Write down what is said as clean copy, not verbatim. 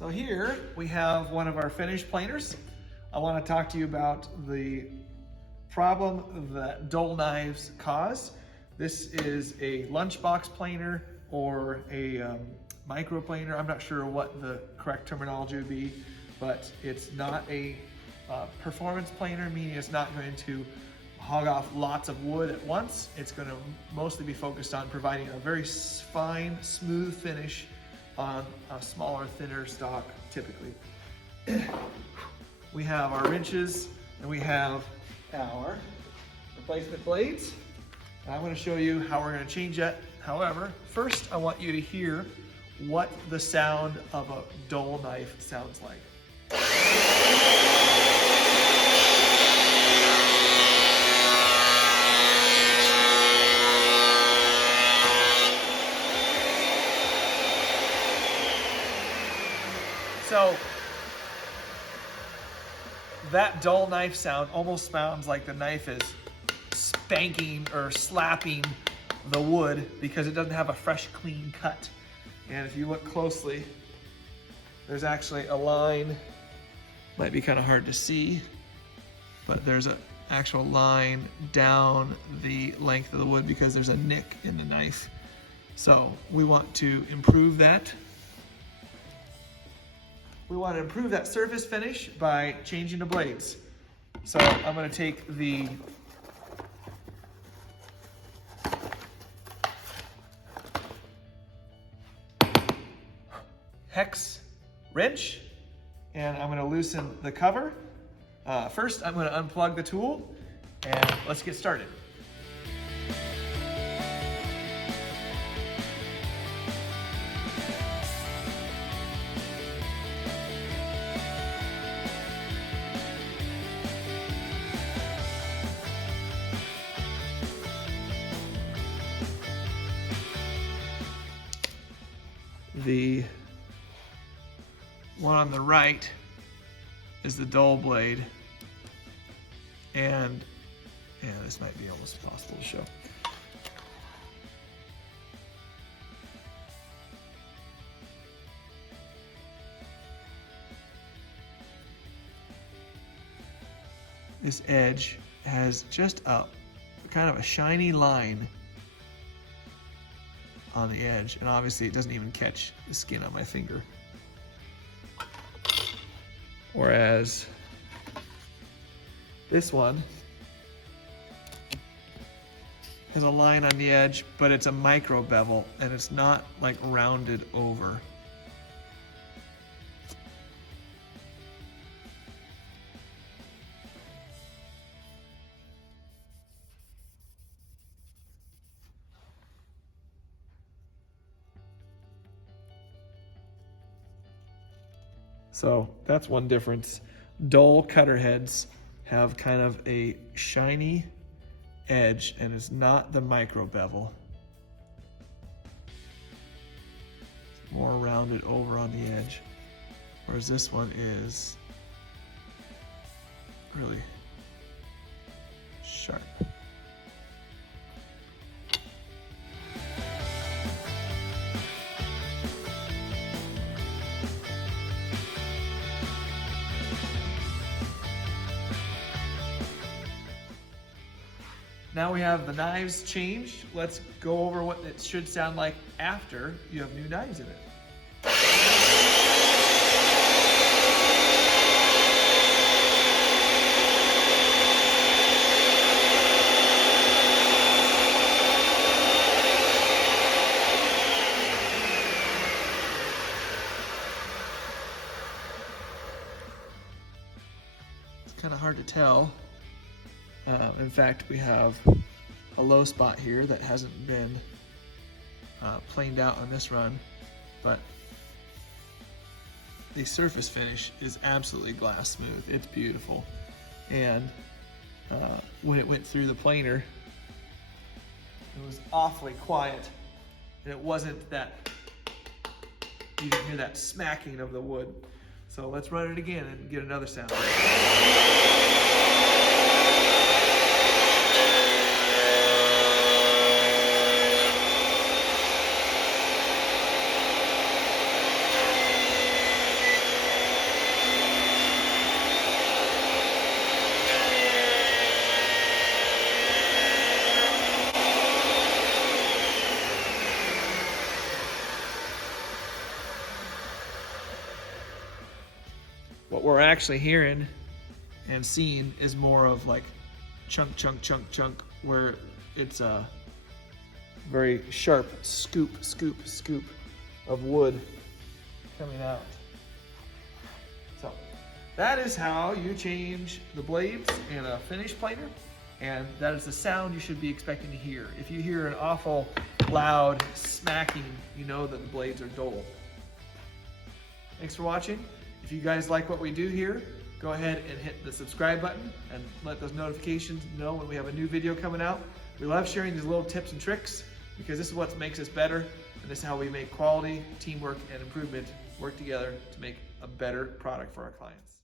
So here we have one of our finished planers. I want to talk to you about the problem that dull knives cause. This is a lunchbox planer or a micro planer. I'm not sure what the correct terminology would be, but it's not a performance planer, meaning it's not going to hog off lots of wood at once. It's going to mostly be focused on providing a very fine, smooth finish on a smaller, thinner stock typically. We have our wrenches and we have our replacement blades. I'm going to show you how we're going to change that. However, first I want you to hear what the sound of a dull knife sounds like. So that dull knife sound almost sounds like the knife is spanking or slapping the wood because it doesn't have a fresh, clean cut. And if you look closely, there's actually a line, might be kind of hard to see, but there's an actual line down the length of the wood because there's a nick in the knife. So we want to improve that. We want to improve that surface finish by changing the blades. So I'm going to take the hex wrench and I'm going to loosen the cover. First, I'm going to unplug the tool and let's get started. The one on the right is the dull blade, and this might be almost impossible to show. This edge has just a kind of a shiny line on the edge, and obviously it doesn't even catch the skin on my finger. Whereas this one has a line on the edge, but it's a micro bevel and it's not like rounded over. So that's one difference. Dull cutter heads have kind of a shiny edge and it's not the micro bevel. It's more rounded over on the edge. Whereas this one is really sharp. Now we have the knives changed. Let's go over what it should sound like after you have new knives in it. It's kind of hard to tell. In fact, we have a low spot here that hasn't been planed out on this run, but the surface finish is absolutely glass smooth. It's beautiful. And when it went through the planer, it was awfully quiet. And it wasn't that, you didn't hear that smacking of the wood. So let's run it again and get another sound. What we're actually hearing and seeing is more of like chunk, chunk, chunk, chunk, where it's a very sharp scoop, scoop, scoop of wood coming out. So that is how you change the blades in a finished planer, and that is the sound you should be expecting to hear. If you hear an awful loud smacking, you know that the blades are dull. Thanks for watching. If you guys like what we do here, go ahead and hit the subscribe button and let those notifications know when we have a new video coming out. We love sharing these little tips and tricks because this is what makes us better, and this is how we make quality, teamwork, and improvement work together to make a better product for our clients.